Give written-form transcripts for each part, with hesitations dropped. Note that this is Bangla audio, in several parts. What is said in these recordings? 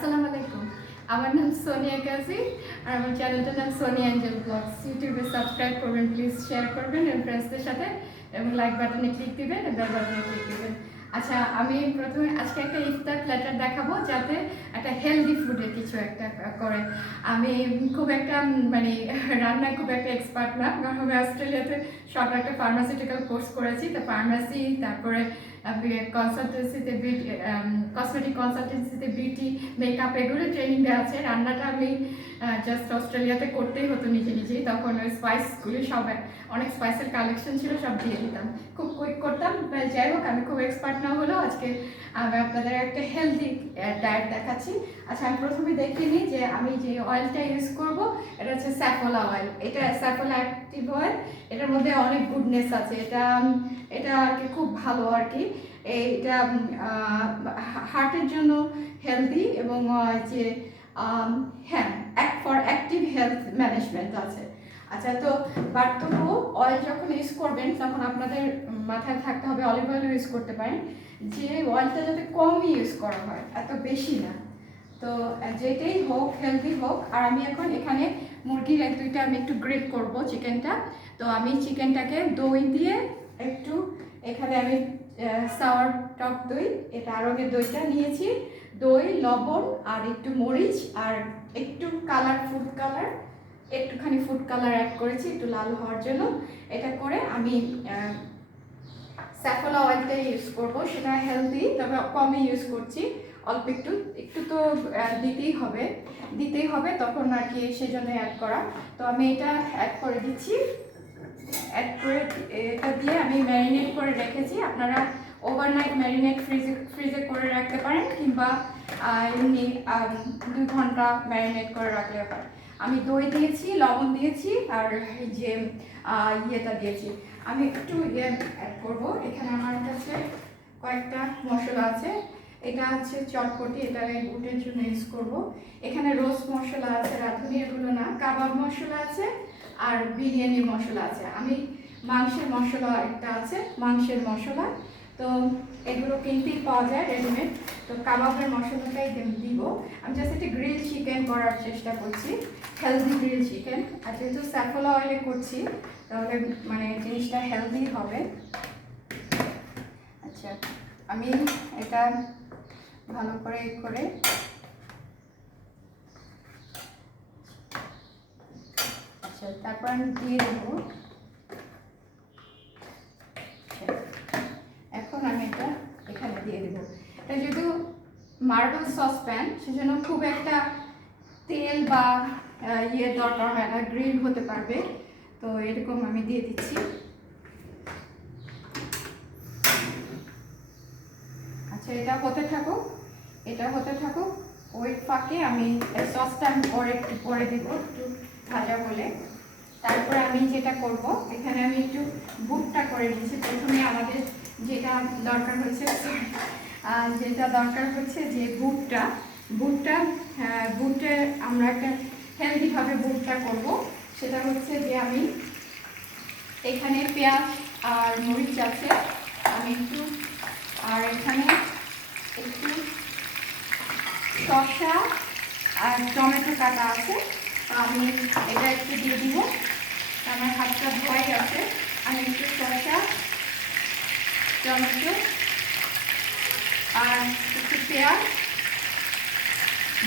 আসসালামু আলাইকুম। আমার নাম সোনিয়া কাজী আর আমার চ্যানেলটার নাম সোনিয়া এঞ্জেল ব্লগস। ইউটিউবে সাবস্ক্রাইব করবেন, প্লিজ শেয়ার করবেন এবং ফ্রেন্ডসদের সাথে, এবং লাইক বাটনে ক্লিক দিবেন, বেল বাটনে ক্লিক দিবেন। আচ্ছা, আমি প্রথমে আজকে একটা ইফতার প্ল্যাটার দেখাবো, যাতে একটা হেলদি ফুডের কিছু একটা করে। আমি খুব একটা মানে রান্নায় খুব একটা এক্সপার্ট না, কারণ আমি অস্ট্রেলিয়াতে সব একটা ফার্মাসিউটিক্যাল কোর্স করেছি, তো ফার্মাসি, তারপরে কনসালটেন্সিতে কসমেটিক কনসালটেন্সিতে বিউটি মেকআপ এগুলো ট্রেনিং দেওয়া আছে। রান্নাটা আমি জাস্ট অস্ট্রেলিয়াতে করতেই হতো নিজে নিজেই, তখন ওই স্পাইসগুলি সব অনেক স্পাইসের কালেকশন ছিল, সব দিয়ে দিতাম, খুব কুইক করতাম। যাই হোক, আমি খুব এক্সপার্ট না হলেও আজকে আমি আপনাদের একটা হেলদি ডায়েট দেখাচ্ছি। আচ্ছা, আমি প্রথমে দেখিয়ে নিই যে আমি যে অয়েলটা ইউজ করব, এটা হচ্ছে স্যাফোলা অয়েল। এটা স্যাফোলা অ্যাক্টিভ অয়েল, এটার মধ্যে অনেক গুডনেস আছে। এটা আর কি খুব ভালো আর কি। এটা হার্টের জন্য হেলদি, এবং যে হ্যাঁ, ফর অ্যাক্টিভ হেলথ ম্যানেজমেন্ট আছে। আচ্ছা, তো বাট তবুও অয়েল যখন ইউজ করবেন তখন আপনাদের মাথায় থাকতে হবে, অলিভ অয়েল ইউজ করতে পারেন, যে অয়েলটা যাতে কম ইউজ করা হয়, এত বেশি না। তো যেটাই হোক, হেলদি হোক। আর আমি এখন এখানে মুরগির দুইটা আমি একটু গ্রেট করব চিকেনটা। তো আমি চিকেনটাকে দই দিয়ে একটু, এখানে আমি সাওয়ার টক দই, এটা আরঙের দইটা নিয়েছি, দই, লবণ আর একটু মরিচ আর একটু ফুড কালার, একটুখানি ফুড কালার অ্যাড করেছি একটু লাল হওয়ার জন্য। এটা করে আমি স্যাফোলা অয়েলটা ইউজ করব, সেটা হেলদি, তবে কমই ইউজ করছি, অল্প একটু একটু তো দিতেই হবে তখন আর কি, সেজন্য অ্যাড করা। তো আমি এটা অ্যাড করে দিচ্ছি। অ্যাড করে এটা দিয়ে আমি ম্যারিনেট করে রেখেছি। আপনারা ওভারনাইট ম্যারিনেট ফ্রিজে করে রাখতে পারেন, কিংবা এমনি 2 ঘন্টা ম্যারিনেট করে রাখলে পারেন। আমি দই দিয়েছি, লবণ দিয়েছি, আর যে ইয়েটা দিয়েছি। আমি একটু অ্যাড করবো। এখানে আমার কাছে কয়েকটা মশলা আছে। এটা হচ্ছে চটপটি, এটা বুটের জন্য ইউজ করবো। এখানে রোস্ট মশলা আছে, রাঁধুনি, এগুলো না, কাবাব মশলা আছে, আর বিরিয়ানি মশলা আছে। আমি মাংসের মশলা একটা আছে, মাংসের মশলা, তো এগুলো কিনতেই পাওয়া যায় রেডিমেড। তো কাবাবের মশলাটাই দিব। আমি জাস্ট একটা গ্রিল চিকেন করার চেষ্টা করছি, হেলদি গ্রিল চিকেন। আর যেহেতু স্যাফোলা অয়েলে করছি, তাহলে মানে জিনিসটা হেলদি হবে। আচ্ছা, আমি এটা ভালো করে আচ্ছা, তারপর আমি দিয়ে দেবো। এখন আমি এটা এখানে দিয়ে দেবো। এটা যেহেতু মার্বেল সসপ্যান, সেজন্য খুব একটা তেল বা দরকার হয় না, গ্রিল হতে পারবে। তো এরকম আমি দিয়ে দিচ্ছি। আচ্ছা, এটা হতে থাকুক। ওই ফাঁকে আমি সসটা একটু পরে দিব, একটু ভাজা হলে। তারপরে আমি যেটা করব, এখানে আমি একটু বুটটা করে দিচ্ছি। প্রথমে আমাদের যেটা দরকার হচ্ছে যে বুটে আমরা একটা হেলদিভাবে বুটটা করব। সেটা হচ্ছে যে আমি এখানে পেঁয়াজ আর মরিচ আছে, আমি একটু, আর এখানে একটু শসা আর টমেটো কাটা আছে, আমি এটা একটু দিয়ে দিব। আমার হাতটা ধোয়াই আছে। আমি একটু শসা, টমেটো আর একটু পেঁয়াজ,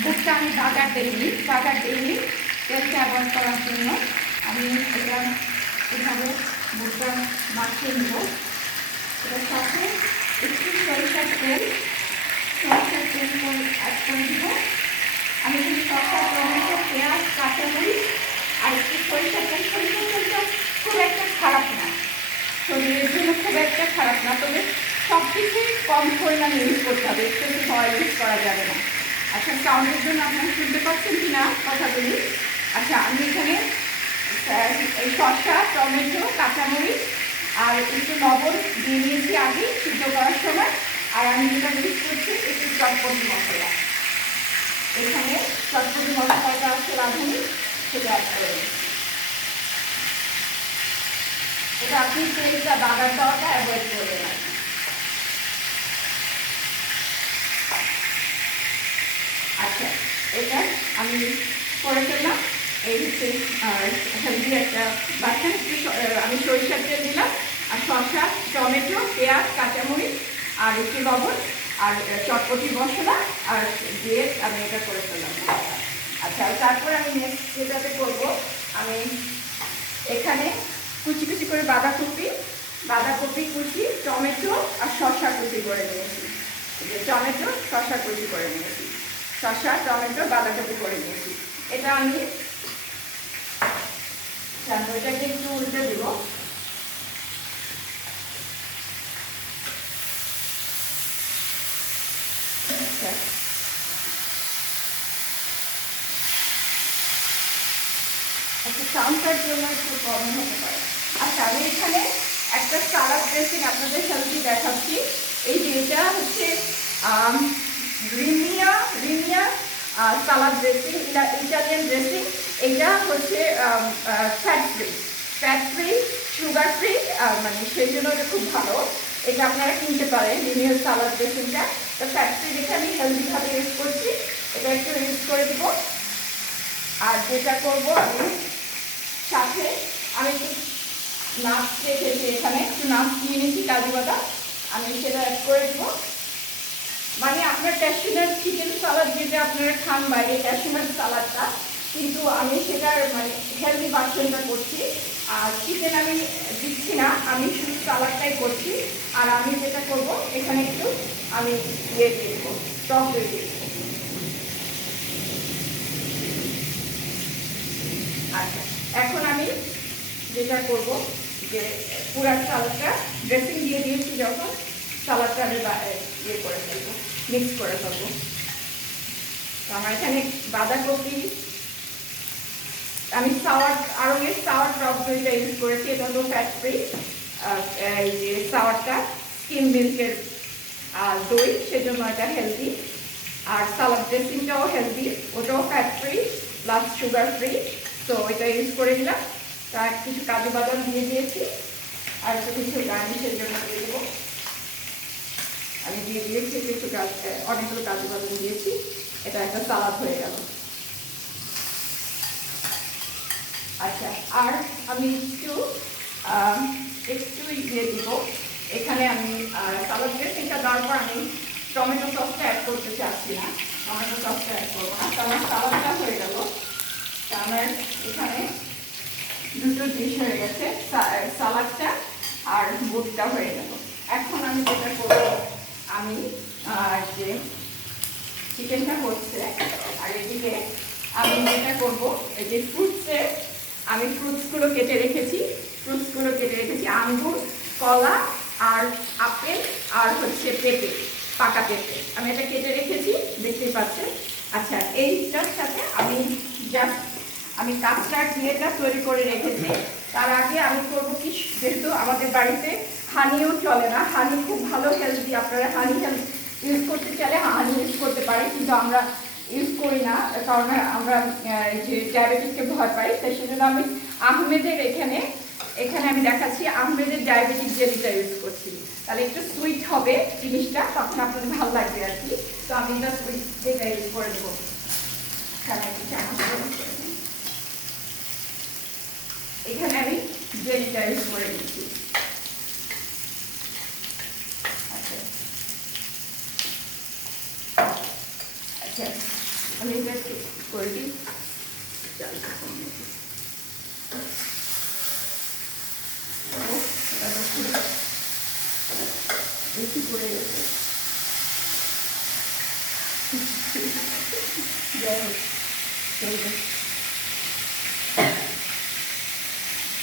বুটটা আমি বাগার দিইনি তেলটা অ্যাভয়েড করার জন্য। আমি এটা এভাবে বুটটা মাখিয়ে নেব। এটার সাথে একটু সরিষার তেল অ্যাড করে দিব। আমি কিন্তু শসা, টমেটো, পেঁয়াজ, কাঁচামরিচ আর একটু সরিষার তেলটা খুব একটা খারাপ না, শরীরের জন্য খুব একটা খারাপ না, তবে সব কিছুই কম পরিমাণে ইউজ করতে হবে, একটু অয়েল ইউজ করা যাবে না। আচ্ছা, সাউন্ডের জন্য আপনারা শুনতে পাচ্ছেন কি না কথাগুলি? আচ্ছা, আমি এখানে এই শসা, টমেটো, কাঁচামরিচ আর একটু লবণ দিয়ে নিয়েছি আগে সিদ্ধ করার সময়। আর আমি যেটা ইউজ করছি একটু চটপটি মশলা, এখানে চটপটি মশলাটা আছে রাঁধুনি, সেটা অ্যাড করে দিচ্ছি। এটা আপনি তেলটা বাগার দেওয়াটা অ্যাভয়েড করবেন আর কি। আচ্ছা, এটা আমি করে ফেললাম। এই হচ্ছে হেলদি একটা বাচ্চা। আমি সরিষার তেল দিলাম, আর শসা, টমেটো, পেঁয়াজ, কাঁচামরিচ, আর একটু লবণ, আর চটপটি মশলা, আর দিয়ে আমি এটা করে ফেললাম। আচ্ছা, তারপর আমি নেক্সট যেটাতে করবো, আমি এখানে কুচি কুচি করে বাঁধাকপি কুচি, টমেটো আর শসা কুচি করে নিয়েছি। টমেটো শসা কুচি করে নিয়েছি, শসা, টমেটো, বাঁধাকপি করে নিয়েছি। এটা আমি এটাকে একটু উল্টে দিব। আচ্ছা, সাউন্ডটার জন্য একটু প্রবলেম হতে পারে। আচ্ছা, আমি এখানে একটা সালাদ ড্রেসিং আপনাদের সাথে দেখাচ্ছি। এই যে এটা হচ্ছে রিমিয়া সালাদ ড্রেসিং, ইটালিয়ান ড্রেসিং। এটা হচ্ছে ফ্যাট ফ্রি, সুগার ফ্রি, মানে সেই জন্য এটা খুব ভালো। এটা আপনারা কিনতে পারেন রিমিয়ার সালাদ ড্রেসিংটা। তো ফ্যাট ফ্রি দেখে আমি হেলদিভাবে ইউজ করছি, এটা একটু ইউজ করে দেবো। আর যেটা করবো আমি সাথে, আমি একটু নাচ রেখেছি, এখানে একটু নাচ নিয়ে নিয়েছি, কাজু বাদাম, আমি সেটা অ্যাড করে দেবো। মানে আপনার ক্যাশিউনাট চিকেন সালাদ যেটা আপনারা খান বাইরে, ক্যাশিউনাট সালাদটা, কিন্তু আমি সেটার মানে হেলদি ভার্সনটা করছি। আর চিকেন আমি দিচ্ছি না, আমি শুধু সালাদটাই করছি। আর আমি যেটা করব, এখানে একটু আমি দিয়ে দেবো, টক দই দিয়ে দেবো। আচ্ছা, এখন আমি যেটা করব, যে পুরা সালাদটা ড্রেসিং দিয়ে দিয়েছি, যখন সালাদটা আমি ইয়ে করে ফেলবো, মিক্স করে ফেলবো। আমার এখানে বাঁধাকপি, আমি সাওয়ার টক দইটা ইউজ করেছি, এটা হলো ফ্যাট ফ্রি। এই যে সাওয়ারটা স্কিম মিল্কের দই, সেজন্য এটা হেলদি। আর সালাদ ড্রেসিংটাও হেলদি, ওটাও fat free plus sugar free. তো এটা ইউজ করে দিলাম। তার কিছু কাজু বাদাম দিয়ে দিয়েছি, আর একটু কিছু গার্নিশের জন্য দিয়ে দেবো। আমি দিয়ে দিয়েছি কিছু অনেকগুলো কাজু বাদাম দিয়েছি। এটা একটা সালাদ হয়ে গেল। আচ্ছা, আর আমি একটু দিয়ে দিব এখানে। আমি সালাদ ড্রেসিংটা দেওয়ার পর আমি টমেটো সসটা অ্যাড করতে চাচ্ছি না, টমেটো সসটা অ্যাড করবো না। তো আমার সালাদটা হয়ে গেল। তো আমার এখানে দুটো ডিশ হয়ে গেছে, সালাদটা আর বুটটা হয়ে গেল। এখন আমি যেটা করবো, আমি যে চিকেনটা হচ্ছে, আর এদিকে আমি যেটা করবো, এই যে আমি ফ্রুটসগুলো কেটে রেখেছি, আঙ্গুর, কলা, আর আপেল, আর হচ্ছে পেঁপে, পাকা পেঁপে, আমি এটা কেটে রেখেছি, দেখতেই পাচ্ছেন। আচ্ছা, এইটার সাথে আমি কাস্টার্ড ইয়েটা তৈরি করে রেখেছি। তার আগে আমি করবো কি, যেহেতু আমাদের বাড়িতে হানিও চলে না, হানি খুব ভালো হেলদি, আপনারা হানি ইউজ করতে চাইলে হানি ইউজ করতে পারেন, কিন্তু আমরা ইউজ করি না, কারণ আমরা যে ডায়াবেটিসকে ভয় পাই। তাই সেজন্য আমি আহমেদের এখানে আমি দেখাচ্ছি আহমেদের ডায়াবেটিক জেলিটা ইউজ করছি। তাহলে একটু সুইট হবে জিনিসটা, তখন আপনাদের ভালো লাগবে আর কি। তো আমি এটা সুইট যেটা ইউজ করে দেবো। এখানে আমি জেলিটা ইউজ করে দিচ্ছি। আচ্ছা, আমি এটা করে দিই। বেশি করে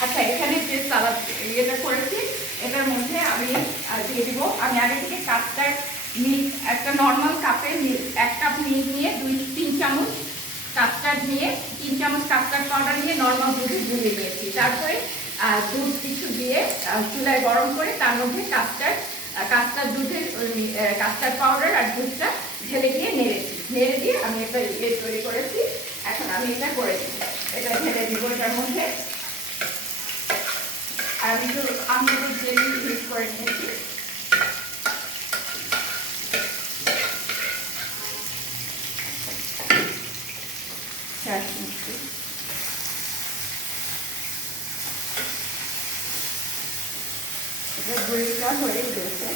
আচ্ছা, এখানে যে সালাদ ইয়েটা করেছি, এটার মধ্যে আমি দিয়ে দিব। আমি আগে থেকে কাস্টার্ড মিল্ক, একটা নর্মাল কাপে এক কাপ মিল্ক নিয়ে 2-3 চামচ কাস্টার্ড নিয়ে, 3 চামচ কাস্টার্ড পাউডার নিয়ে নর্মাল দুধে গুলিয়ে নিয়েছি। তারপরে দুধ কিছু দিয়ে চুলায় গরম করে তার মধ্যে কাস্টার্ড দুধের কাস্টার্ড পাউডার আর দুধটা ঢেলে দিয়ে নেড়ে দিয়ে আমি একটা ইয়ে তৈরি করেছি। এখন আমি এটা করে দিই, এটা ঢেলে দিব এটার মধ্যে। আর আমি একটু আঙ্গুরের জেলি ইউজ করে নিয়েছি। মিষ্টি। এটা গুঁড়িটা হয়ে গেছে।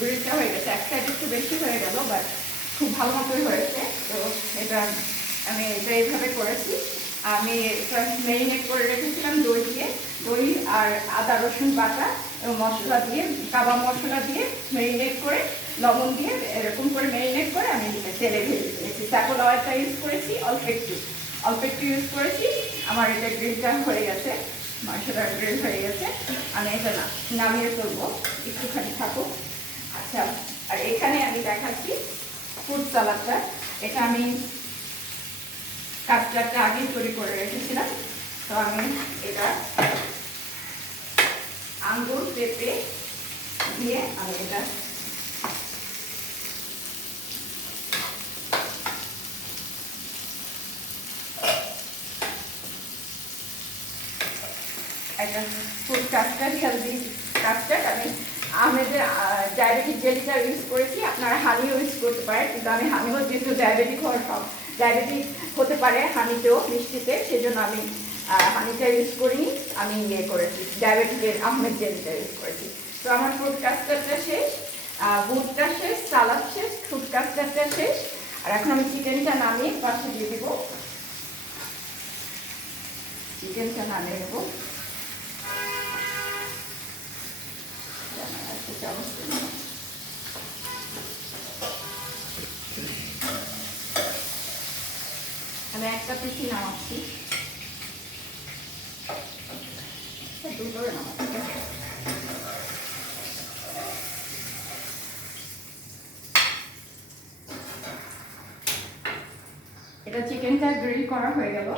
গুঁড়িটা হয়ে গেছে, এক সাইড একটু বেশি হয়ে গেল, বাট খুব ভালো মতোই হয়েছে। তো এটা আমি এটা এইভাবে করেছি। আমি এটা ম্যারিনেট করে রেখেছিলাম দই দিয়ে, দই আর আদা রসুন বাটা এবং মশলা দিয়ে, কাবাব মশলা দিয়ে ম্যারিনেট করে, লবণ দিয়ে এরকম করে ম্যারিনেট করে আমি তেলে ভেজে দিয়েছি। স্যাফল অয়েলটা ইউজ করেছি অল্প একটু ইউজ করেছি। আমার এটা গ্রিলটা হয়ে গেছে, মাংসটা গ্রিল হয়ে গেছে। আমি এটা নামিয়ে তুলবো, একটুখানি থাকুক। আচ্ছা, আর এখানে আমি দেখাচ্ছি ফ্রুট সালাদটা। এটা আমি কাস্টার্ডটা আগে তৈরি করে রেখেছিলাম। তো আমি এটা আঙ্গুর পেঁপে দিয়ে আমি এটা একটা ফুড কাস্টার্ড, হেলদি কাস্টার্ড। আমি আমেদের ডায়াবেটিক জেলিটা ইউজ করেছি, আপনারা হানিও ইউজ করতে পারেন, কিন্তু আমি হানিও যেহেতু ডায়াবেটিক হতে পারে হানিতেও, মিষ্টিতে, সেজন্য আমি হানিটা ইউজ করিনি। আমি করেছি ডায়াবেটিকের আহমেদ জেলিটা ইউজ করেছি। তো আমার ফ্রুট কাস্টার্ডটা শেষ, বুটটা শেষ, সালাদ শেষ, ফ্রুট কাস্টার্ডটা শেষ। আর এখন আমি চিকেনটা নামিয়ে পাশে দিয়ে দেবো। চিকেনটা নামিয়ে দেবো। আমি একটা পিসি নামাচ্ছি, দুটো নামাচ্ছি। এটা চিকেনটা গ্রিল করা হয়ে গেল।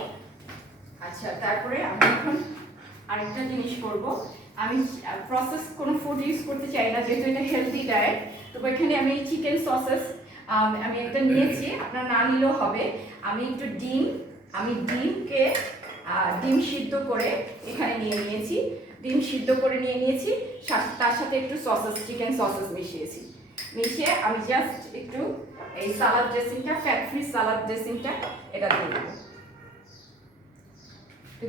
আচ্ছা, তারপরে আমি এখন আরেকটা জিনিস করব। আমি প্রসেস কোনো ফুড ইউজ করতে চাই না, যেহেতু এটা হেলদি ডায়েট। তো এখানে আমি চিকেন সসেস আমি একটা নিয়েছি, আপনার না নিলেও হবে। আমি একটু ডিমকে ডিম সিদ্ধ করে এখানে নিয়ে নিয়েছি, তার সাথে একটু সসেস, চিকেন সসেস মিশিয়ে আমি জাস্ট একটু এই সালাদ ড্রেসিংটা, ফ্যাট ফ্রি সালাদ ড্রেসিংটা এটা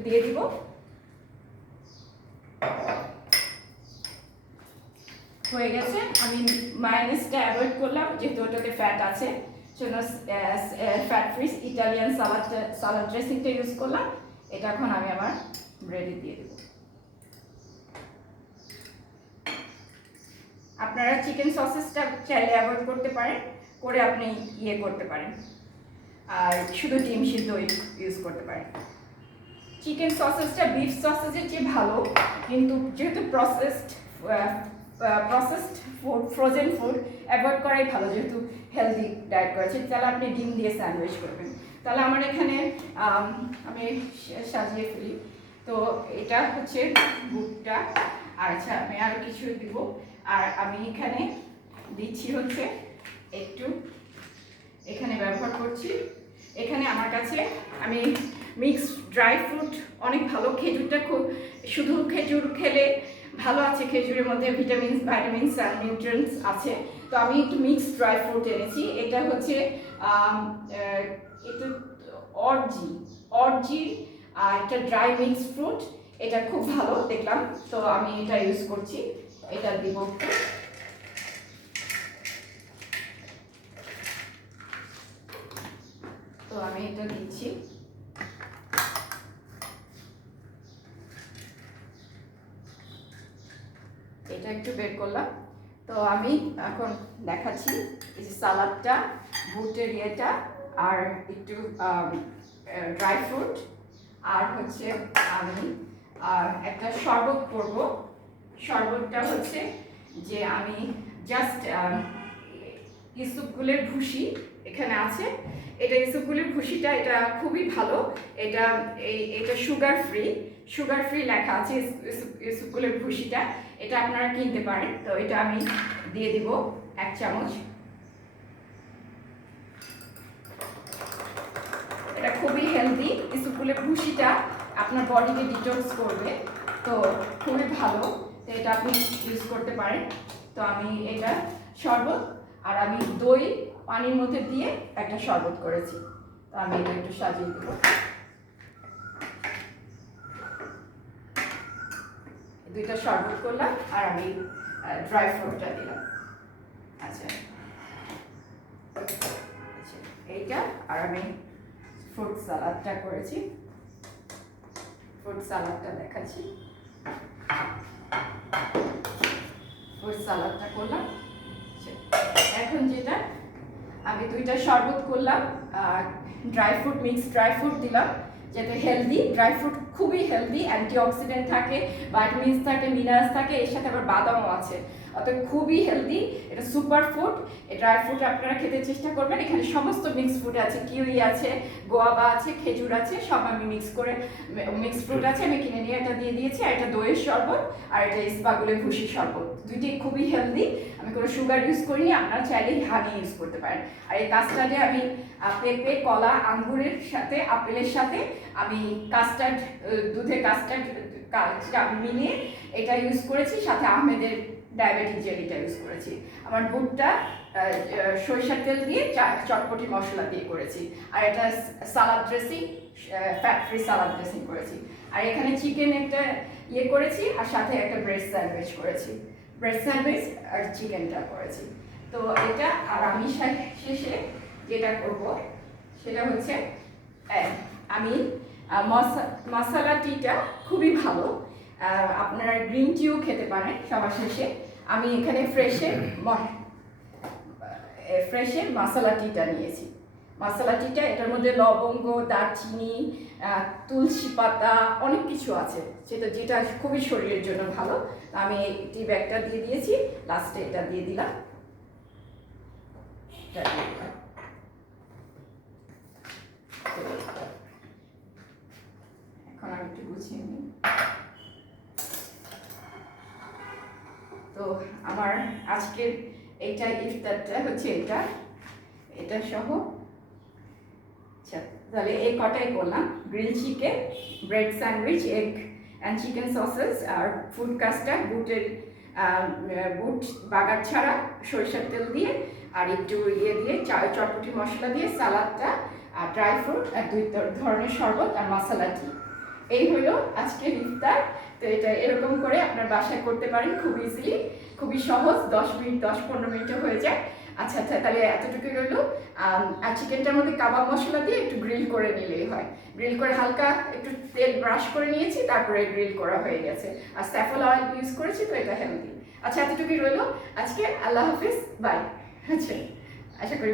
দিয়ে দিব। হয়ে গেছে। আমি মায়োনিজটা অ্যাভয়েড করলাম, যেহেতু ওটাতে ফ্যাট আছে, সেজন্য ফ্যাট ফ্রি ইটালিয়ান সালাদ ড্রেসিংটা ইউজ করলাম। এটা এখন আমি আমার ব্রেডে দিয়ে দেব। আপনারা চিকেন সসেসটা চাইলে অ্যাভয়েড করতে পারেন, করে আপনি করতে পারেন, আর শুধু ডিম সিদ্ধ ইউজ করতে পারেন। চিকেন সসেসটা বিফ সসেসের চেয়ে ভালো, কিন্তু যেহেতু processed food, frozen food avoid করাই ভালো, যেহেতু হেলদি ডায়েট করেছে। তাহলে আপনি ডিম দিয়ে স্যান্ডউইচ করবেন। তাহলে আমার এখানে আমি সাজিয়ে ফেলি। তো এটা হচ্ছে বুটটা। আচ্ছা, আমি আরও কিছু দিব। আর আমি এখানে দিচ্ছি হচ্ছে একটু, এখানে ব্যবহার করছি, এখানে আমার কাছে আমি মিক্সড ড্রাই ফ্রুট অনেক ভালো। খেজুরটা শুধু খেজুর খেলে ভালো আছে, খেজুরের মধ্যে ভাইটামিনস আর নিউট্রিয়েন্টস আছে। তো আমি একটু মিক্সড ড্রাই ফ্রুট এনেছি। এটা হচ্ছে একটু অর্জি একটা ড্রাই মিক্সড ফ্রুট, এটা খুব ভালো দেখলাম, তো আমি এটা ইউজ করছি। এটা দিব, তো আমি এটা দিচ্ছি। এটা একটু বের করলাম। তো আমি এখন দেখাচ্ছি এই যে সালাদটা, বুটের ইয়েটা, আর একটু ড্রাই ফ্রুট, আর হচ্ছে আমি একটা শরবত করব। শরবতটা হচ্ছে যে আমি জাস্ট ইসুপগুলের ভুসি এখানে আছে। এটা ইসুপগুলের ভুসিটা, এটা খুবই ভালো। এটা সুগার ফ্রি লেখা আছে ইসুপগুলের ভুসিটা। এটা আপনারা কিনতে পারেন। তো এটা আমি দিয়ে দিব 1 চামচ। এটা খুবই হেলদি, ইসুপগুলের ভুসিটা আপনার বডিকে ডিটক্স করবে, তো খুবই ভালো। তো এটা আপনি ইউজ করতে পারেন। তো আমি এটা শরবত, আর আমি দই পানির মধ্যে দিয়ে একটা শরবত করেছি। তো আমি এটা একটু সাজিয়ে দেব। দুইটা শরবত করলাম, আর আমি ড্রাই ফ্রুটটা দিলাম। আচ্ছা, এইটা, আর আমি ফ্রুট সালাদটা করেছি। ফ্রুট সালাদটা দেখাচ্ছি। ফ্রুট সালাদটা করলাম। এখন যেটা আমি দুইটা শরবত করলাম, dry fruit, mix dry fruit দিলাম, যাতে হেলদি। ড্রাই ফ্রুট খুবই হেলদি, অ্যান্টিঅক্সিডেন্ট থাকে, ভাইটামিনস থাকে, মিনারেলস থাকে, এর সাথে আবার বাদামও আছে, অতএব খুবই হেলদি। এটা সুপার ফুড। এই ড্রাই ফ্রুট আপনারা খেতে চেষ্টা করবেন। এখানে সমস্ত মিক্স ফ্রুট আছে, কিউই আছে, গোয়াবা আছে, খেজুর আছে, সব আমি মিক্স ফ্রুট আছে, আমি কিনে নিয়ে এটা দিয়ে দিয়েছি। আর এটা দইয়ের শরবত, আর এটা ইস্পাগুলের ভুসি শরবত। দুইটি খুবই হেলদি। আমি কোনো সুগার ইউজ করিনি, আপনারা চাইলে হানি ইউজ করতে পারেন। আর এই কাস্টার্ডে আমি পেঁপে, কলা, আঙ্গুরের সাথে, আপেলের সাথে আমি কাস্টার্ড, দুধে কাস্টার্ড মিলিয়ে এটা ইউজ করেছি, সাথে আহমেদের ডায়াবেটিক জেলিটা ইউজ করেছি। আমার বুটটা সরিষার তেল দিয়ে চটপটি মশলা দিয়ে করেছি। আর এটা সালাদ ড্রেসিং, ফ্যাট ফ্রি সালাদ ড্রেসিং করেছি। আর এখানে চিকেন একটা ইয়ে করেছি, আর সাথে একটা ব্রেড স্যান্ডউইচ করেছি। ব্রেড স্যান্ডউইচ আর চিকেনটা করেছি। তো এটা, আর আমি শেষে যেটা করব সেটা হচ্ছে আমি মশলা টিটা খুবই ভালো, আপনারা গ্রিন টিও খেতে পারেন সবার শেষে। আমি এখানে ফ্রেশের মশলা টিটা নিয়েছি। মশলা টিটা, এটার মধ্যে লবঙ্গ, দারচিনি, তুলসী পাতা, অনেক কিছু আছে, যেটা খুবই শরীরের জন্য ভালো। আমি এই টি ব্যাগটা দিয়ে দিয়েছি, লাস্টে এটা দিয়ে দিলাম। এখন আমি একটু গুছিয়ে নিই। তো আমার আজকের এইটা ইফতারটা হচ্ছে এটা সহ। আচ্ছা, তাহলে এই কটাই করলাম: grill chicken, bread sandwich, egg and chicken sausages, আর ফুড কাস্টার্ড, বুট বাগার ছাড়া সরিষার তেল দিয়ে, আর একটু ইয়ে দিয়ে চটপটি মশলা দিয়ে সালাদটা, আর ড্রাই ফ্রুট, আর দুই ধরনের শরবত, আর মশলা টি। এই হলো আজকের ইফতার। তো এটা এরকম করে আপনার বাসায় করতে পারেন, খুব ইজিলি, খুবই সহজ, 10-15 মিনিটে হয়ে যায়। আচ্ছা, তাহলে এতটুকু রইল। আর চিকেনটার মধ্যে কাবাব মশলা দিয়ে একটু গ্রিল করে নিলেই হয়। গ্রিল করে হালকা একটু তেল ব্রাশ করে নিয়েছি, তারপরে গ্রিল করা হয়ে গেছে। আর স্যাফল অয়েল ইউজ করেছি, তো এটা হেলদি। আচ্ছা, এতটুকুই রইল আজকে। আল্লাহ হাফিজ, বাই। আচ্ছা, আশা করি